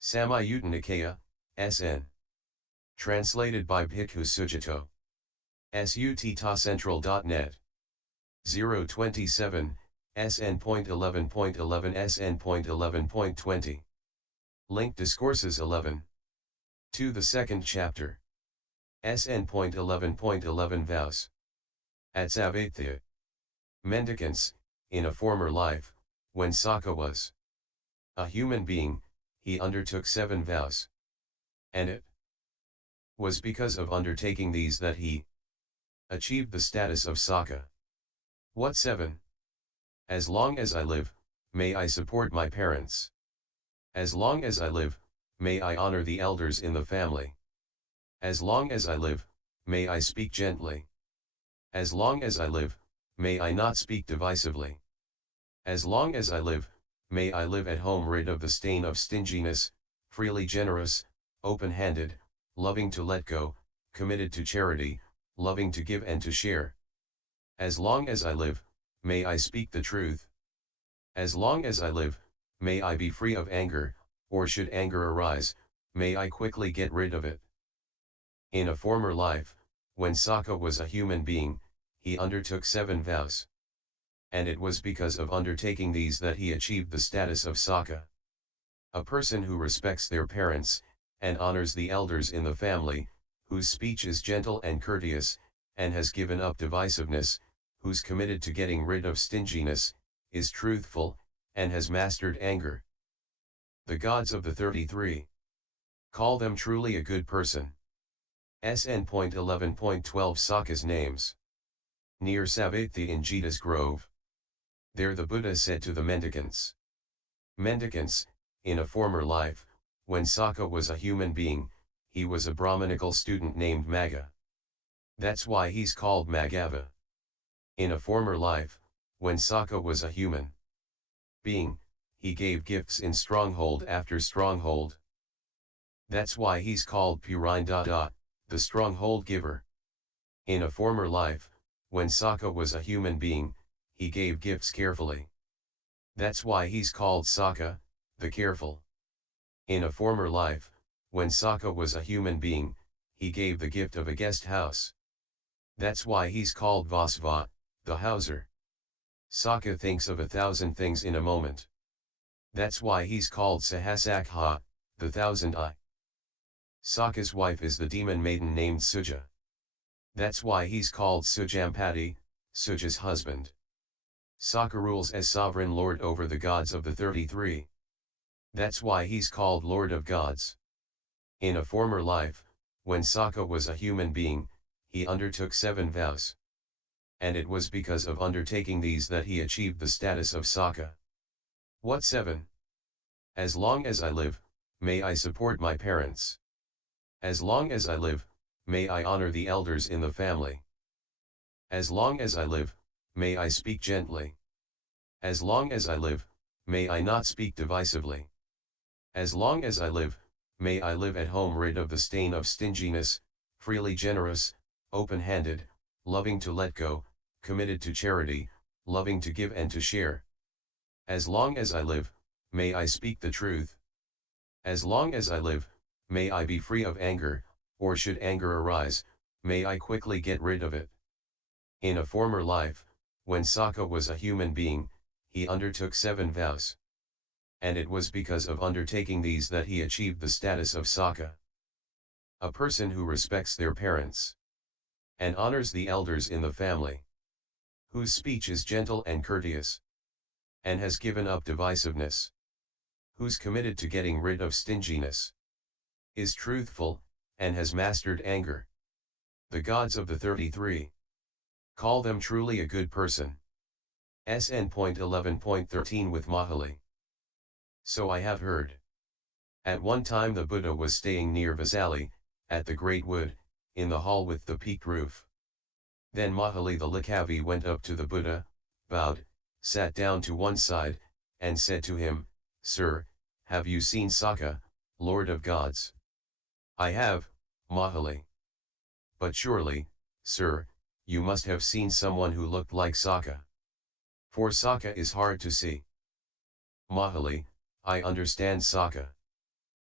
Samyutta Nikaya, SN. Translated by Bhikkhu Sujato. Sutta Central.net. 027, SN.11.11-SN.11.20. Link Discourses 11. To the second chapter. SN.11.11 Vows. At Savatthi. Mendicants, in a former life, when Sakka was a human being, he undertook 7 vows. And it was because of undertaking these that he achieved the status of Sakka. What 7? As long as I live, may I support my parents. As long as I live, may I honor the elders in the family. As long as I live, may I speak gently. As long as I live, may I not speak divisively. As long as I live, may I live at home rid of the stain of stinginess, freely generous, open-handed, loving to let go, committed to charity, loving to give and to share. As long as I live, may I speak the truth. As long as I live, may I be free of anger, or should anger arise, may I quickly get rid of it. In a former life, when Sakka was a human being, he undertook 7 vows. And it was because of undertaking these that he achieved the status of Sakka. A person who respects their parents, and honors the elders in the family, whose speech is gentle and courteous, and has given up divisiveness, who's committed to getting rid of stinginess, is truthful, and has mastered anger. The gods of the 33 call them truly a good person. SN.11.12 Sakka's names. Near Savatthi in Jeta's grove. There the Buddha said to the Mendicants. Mendicants, in a former life, when Sakka was a human being, he was a brahmanical student named Magha. That's why he's called Maghava. In a former life, when Sakka was a human being, he gave gifts in stronghold after stronghold. That's why he's called Purindada, the Stronghold-Giver. In a former life, when Sakka was a human being, he gave gifts carefully. That's why he's called Sakka, the Careful. In a former life, when Sakka was a human being, he gave the gift of a guest house. That's why he's called Vasava, the Houser. Sakka thinks of 1,000 things in a moment. That's why he's called Sahasakha, the 1,000-eye. Sakka's wife is the demon maiden named Suja. That's why he's called Sujampati, Suja's husband. Sakka rules as sovereign lord over the gods of the 33. That's why he's called Lord of Gods. In a former life, when Sakka was a human being, he undertook 7 vows. And it was because of undertaking these that he achieved the status of Sakka. What 7? As long as I live, may I support my parents. As long as I live, may I honor the elders in the family. As long as I live, may I speak gently. As long as I live, may I not speak divisively. As long as I live, may I live at home rid of the stain of stinginess, freely generous, open-handed, loving to let go, committed to charity, loving to give and to share. As long as I live, may I speak the truth. As long as I live, may I be free of anger, or should anger arise, may I quickly get rid of it. In a former life, when Sakka was a human being, he undertook 7 vows. And it was because of undertaking these that he achieved the status of Sakka. A person who respects their parents, and honors the elders in the family, whose speech is gentle and courteous, and has given up divisiveness, who's committed to getting rid of stinginess, is truthful, and has mastered anger. The gods of the 33 call them truly a good person. SN.11.13 with Mahali. So I have heard. At one time the Buddha was staying near Vasali, at the great wood, in the hall with the peaked roof. Then Mahali the Likavi went up to the Buddha, bowed, sat down to one side, and said to him, Sir, have you seen Sakka, Lord of Gods? I have, Mahali. But surely, sir, you must have seen someone who looked like Sakka. For Sakka is hard to see. Mahali, I understand Sakka.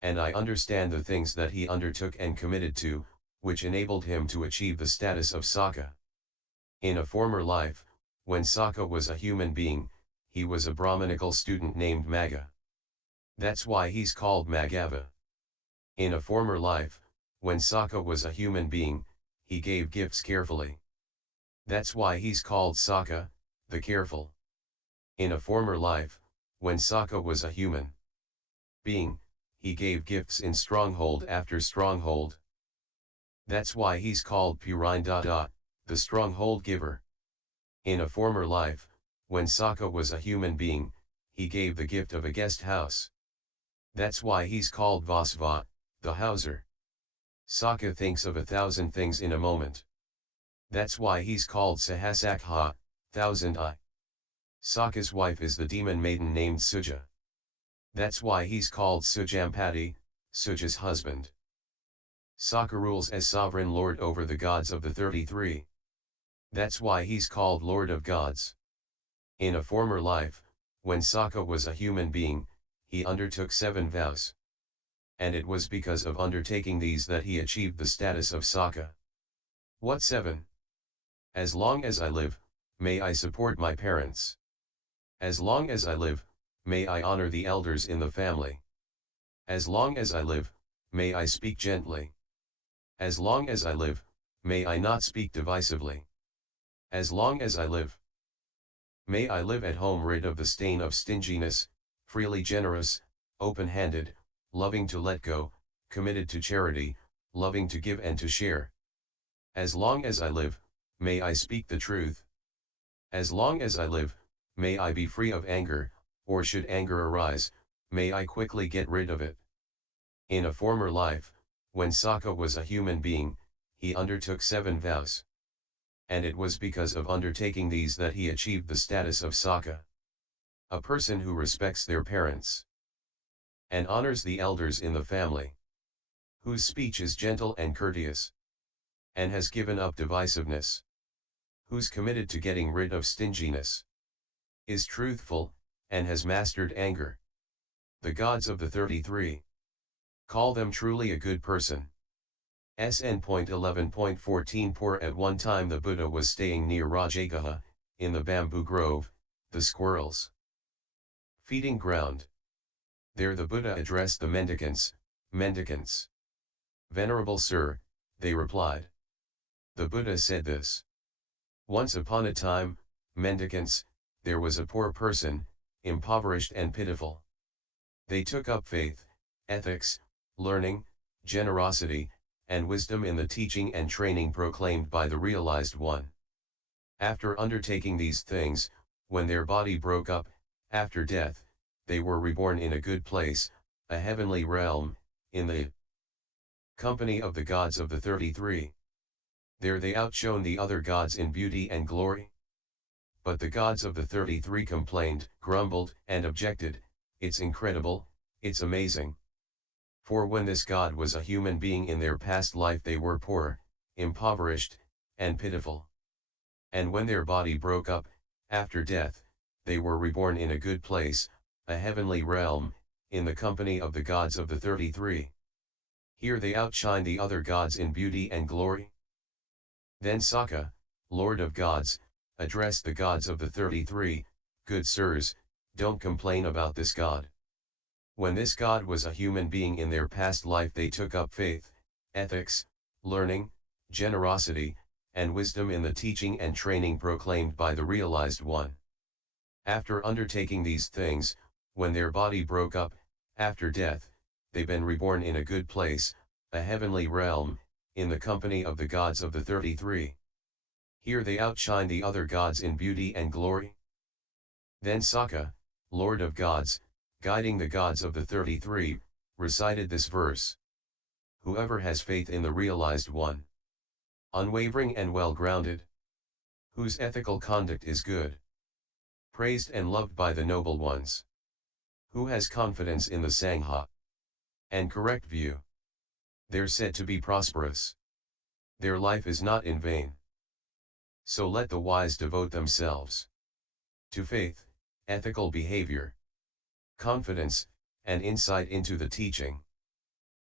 and I understand the things that he undertook and committed to, which enabled him to achieve the status of Sakka. In a former life, when Sakka was a human being, he was a brahmanical student named Magha. That's why he's called Maghava. In a former life, when Sakka was a human being, he gave gifts carefully. That's why he's called Sakka, the careful. In a former life, when Sakka was a human being, he gave gifts in stronghold after stronghold. That's why he's called Purindada, the Stronghold-Giver. In a former life, when Sakka was a human being, he gave the gift of a guest house. That's why he's called Vasava, the houser. Sakka thinks of 1,000 things in a moment. That's why he's called Sahasakha, 1,000 eye. Sakka's wife is the demon maiden named Suja. That's why he's called Sujampati, Suja's husband. Sakka rules as sovereign lord over the gods of the 33. That's why he's called Lord of Gods. In a former life, when Sakka was a human being, he undertook 7 vows. And it was because of undertaking these that he achieved the status of Sakka. What 7? As long as I live, may I support my parents. As long as I live, may I honor the elders in the family. As long as I live, may I speak gently. As long as I live, may I not speak divisively. As long as I live, may I live at home rid of the stain of stinginess, freely generous, open-handed, loving to let go, committed to charity, loving to give and to share. As long as I live, may I speak the truth. As long as I live, may I be free of anger, or should anger arise, may I quickly get rid of it. In a former life, when Sakka was a human being, he undertook 7 vows. And it was because of undertaking these that he achieved the status of Sakka. A person who respects their parents and honors the elders in the family, whose speech is gentle and courteous, and has given up divisiveness, who's committed to getting rid of stinginess, is truthful, and has mastered anger. The gods of the 33 call them truly a good person. SN.11.14 At one time the Buddha was staying near Rajagaha, in the bamboo grove, the squirrels' feeding ground. There the Buddha addressed the mendicants, "Mendicants." "Venerable Sir," they replied. The Buddha said this: "Once upon a time, mendicants, there was a poor person, impoverished and pitiful. They took up faith, ethics, learning, generosity, and wisdom in the teaching and training proclaimed by the realized one. After undertaking these things, when their body broke up, after death, they were reborn in a good place, a heavenly realm, in the company of the gods of the 33. There they outshone the other gods in beauty and glory. But the gods of the 33 complained, grumbled, and objected, 'It's incredible, it's amazing.' For when this god was a human being in their past life they were poor, impoverished, and pitiful. And when their body broke up, after death, they were reborn in a good place, a heavenly realm, in the company of the gods of the 33. Here they outshine the other gods in beauty and glory." Then Sakka, Lord of Gods, addressed the gods of the 33, "Good sirs, don't complain about this god. When this god was a human being in their past life they took up faith, ethics, learning, generosity, and wisdom in the teaching and training proclaimed by the realized one. After undertaking these things, when their body broke up, after death, they been reborn in a good place, a heavenly realm, in the company of the gods of the 33. Here they outshine the other gods in beauty and glory." Then Sakka, Lord of Gods, guiding the gods of the 33, recited this verse: "Whoever has faith in the realized one, unwavering and well-grounded, whose ethical conduct is good, praised and loved by the noble ones, who has confidence in the Sangha, and correct view, they're said to be prosperous. Their life is not in vain. So let the wise devote themselves to faith, ethical behavior, confidence, and insight into the teaching.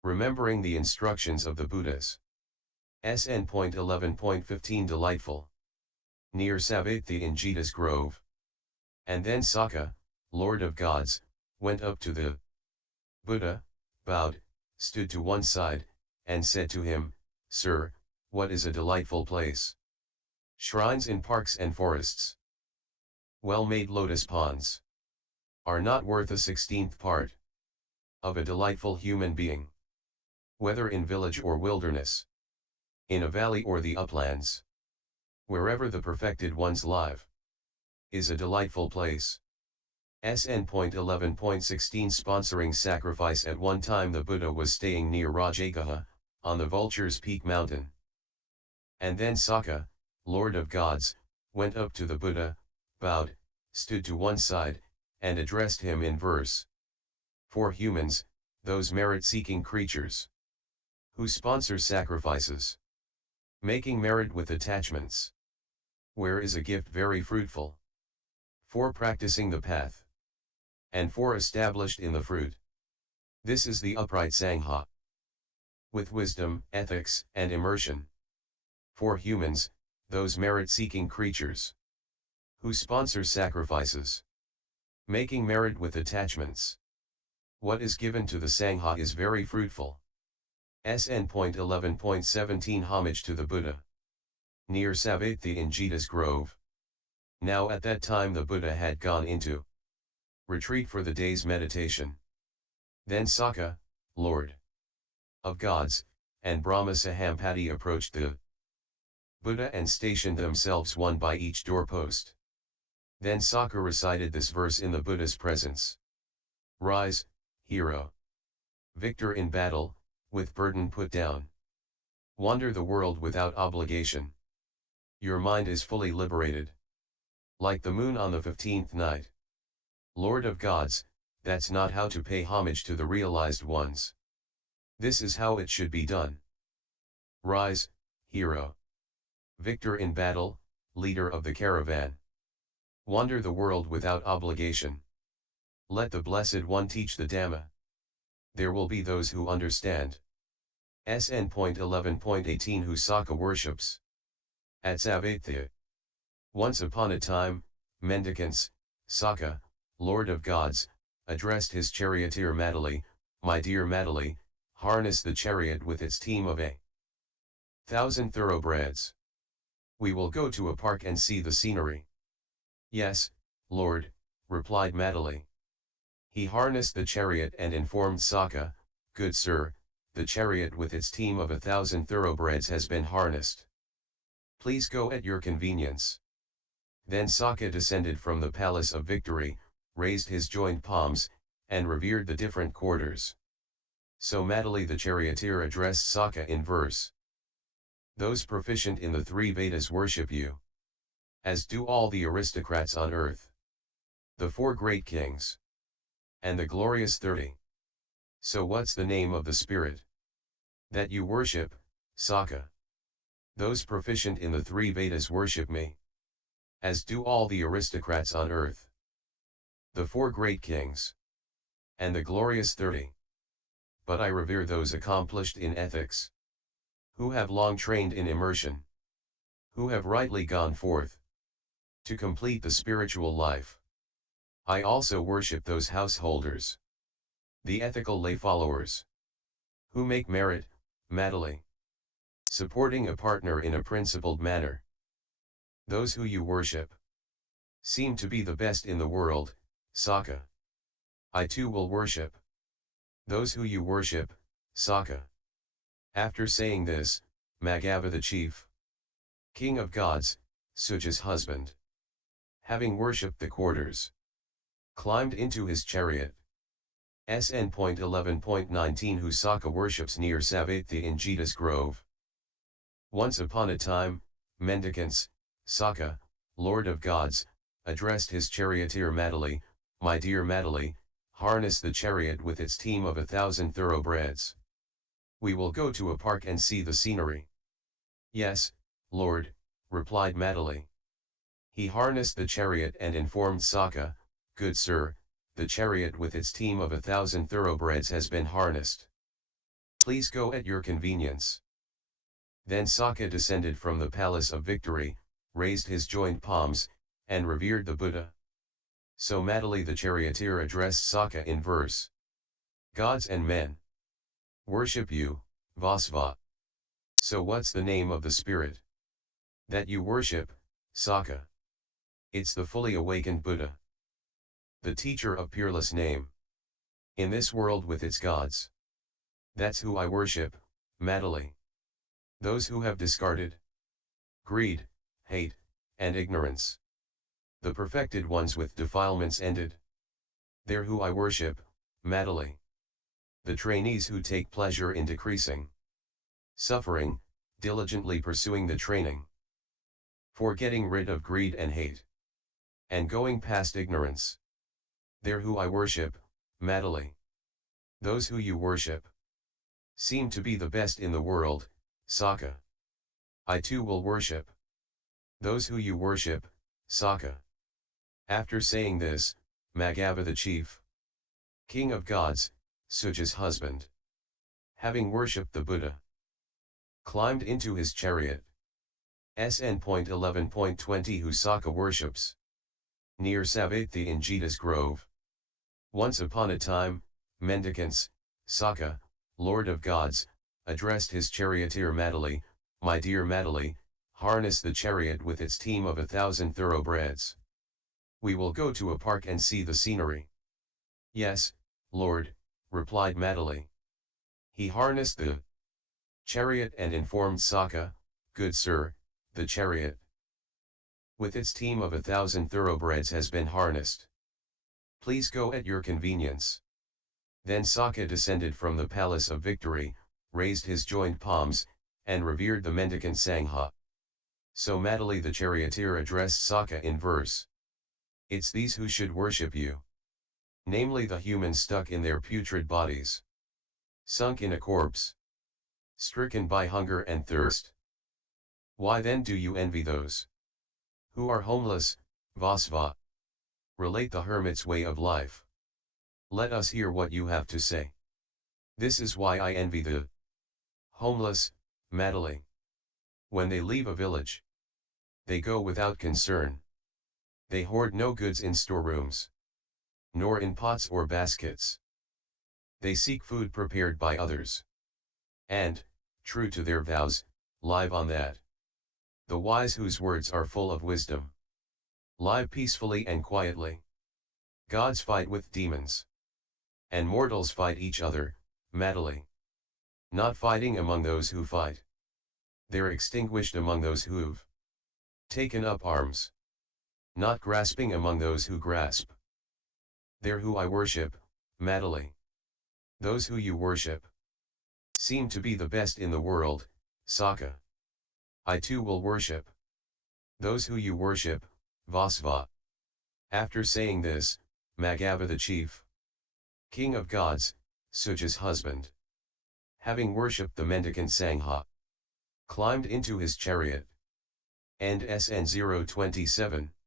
Remembering the instructions of the Buddhas. SN.11.15 Delightful. Near Savatthi in Jeta's grove. And then Sakka, Lord of Gods, went up to the Buddha, bowed, stood to one side, and said to him, Sir, what is a delightful place? Shrines in parks and forests. Well-made lotus ponds. Are not worth a 16th part of a delightful human being. Whether in village or wilderness, in a valley or the uplands, wherever the perfected ones live, is a delightful place. SN.11.16 Sponsoring sacrifice. At one time the Buddha was staying near Rajagaha, on the Vulture's Peak mountain. And then Sakka, Lord of Gods, went up to the Buddha, bowed, stood to one side, and addressed him in verse. For humans, those merit-seeking creatures, who sponsor sacrifices, making merit with attachments, where is a gift very fruitful, for practicing the path, and for established in the fruit. This is the upright Sangha, with wisdom, ethics, and immersion. For humans, those merit-seeking creatures, who sponsor sacrifices, making merit with attachments, what is given to the Sangha is very fruitful. SN.11.17 Homage to the Buddha. Near Savatthi in Jeta's grove. Now at that time the Buddha had gone into retreat for the day's meditation. Then Sakka, Lord of Gods, and Brahma Sahampati approached the Buddha and stationed themselves one by each doorpost. Then Sakka recited this verse in the Buddha's presence. Rise, hero. Victor in battle, with burden put down. Wander the world without obligation. Your mind is fully liberated. Like the moon on the 15th night. Lord of Gods, that's not how to pay homage to the realized ones. This is how it should be done. Rise, hero. Victor in battle, leader of the caravan. Wander the world without obligation. Let the Blessed One teach the Dhamma. There will be those who understand. SN.11.18 Who Sakka worships. At Savatthi. Once upon a time, Mendicants, Sakka, Lord of Gods, addressed his charioteer Madali, My dear Madali, harness the chariot with its team of 1,000 thoroughbreds. We will go to a park and see the scenery. Yes, Lord, replied Madali. He harnessed the chariot and informed Sakka, Good sir, the chariot with its team of 1,000 thoroughbreds has been harnessed. Please go at your convenience. Then Sakka descended from the palace of victory, raised his joined palms, and revered the different quarters. So Madali the charioteer addressed Sakka in verse. Those proficient in the three Vedas worship you, as do all the aristocrats on earth, the four great kings, and the glorious 30. So what's the name of the spirit that you worship, Sakka? Those proficient in the three Vedas worship me, as do all the aristocrats on earth, the four great kings, and the glorious 30. But I revere those accomplished in ethics, who have long trained in immersion, who have rightly gone forth to complete the spiritual life. I also worship those householders, the ethical lay followers, who make merit, Madali, supporting a partner in a principled manner. Those who you worship seem to be the best in the world, Sakka. I too will worship those who you worship, Sakka. After saying this, Maghava the chief king of gods, Suja's husband, having worshipped the quarters, climbed into his chariot. SN.11.19 Who Sakka worships near Savatthi in Jeta's grove. Once upon a time, Mendicants, Sakka, Lord of Gods, addressed his charioteer Madali, My dear Madali, harness the chariot with its team of 1,000 thoroughbreds. We will go to a park and see the scenery. Yes, Lord, replied Madali. He harnessed the chariot and informed Sakka, Good sir, the chariot with its team of 1,000 thoroughbreds has been harnessed. Please go at your convenience. Then Sakka descended from the palace of victory, raised his joined palms, and revered the Buddha. So Madali the charioteer addressed Sakka in verse. Gods and men worship you, Vasava. So what's the name of the spirit that you worship, Sakka? It's the fully awakened Buddha, the teacher of peerless name. In this world with its gods, that's who I worship, Madali. Those who have discarded greed, hate, and ignorance, the perfected ones with defilements ended, they're who I worship, Madali. The trainees who take pleasure in decreasing suffering, diligently pursuing the training for getting rid of greed and hate, and going past ignorance, they're who I worship, Madali. Those who you worship seem to be the best in the world, Sakka. I too will worship those who you worship, Sakka. After saying this, Maghava the chief, king of gods, Suja's husband, having worshipped the Buddha, climbed into his chariot. SN.11.20 Who Sakka worships near Savatthi in Jeta's grove. Once upon a time, Mendicants, Sakka, Lord of Gods, addressed his charioteer Madali, my dear Madali, harness the chariot with its team of 1,000 thoroughbreds. We will go to a park and see the scenery. Yes, Lord, replied Madali. He harnessed the chariot and informed Sakka, good sir, the chariot with its team of 1,000 thoroughbreds has been harnessed. Please go at your convenience. Then Sakka descended from the palace of victory, raised his joined palms, and revered the mendicant Sangha. So Madali the charioteer addressed Sakka in verse. It's these who should worship you, namely the humans stuck in their putrid bodies, sunk in a corpse, stricken by hunger and thirst. Why then do you envy those who are homeless, Vasava? Relate the hermit's way of life. Let us hear what you have to say. This is why I envy the homeless, Madali. When they leave a village, they go without concern. They hoard no goods in storerooms, nor in pots or baskets. They seek food prepared by others, and, true to their vows, live on that. The wise whose words are full of wisdom live peacefully and quietly. Gods fight with demons, and mortals fight each other, Madali. Not fighting among those who fight. They're extinguished among those who've taken up arms. Not grasping among those who grasp. They're who I worship, Madali. Those who you worship seem to be the best in the world, Sakka. I too will worship those who you worship, Vasava. After saying this, Maghava the chief, king of gods, Suja's husband, having worshipped the mendicant Sangha, climbed into his chariot. And SN.11.11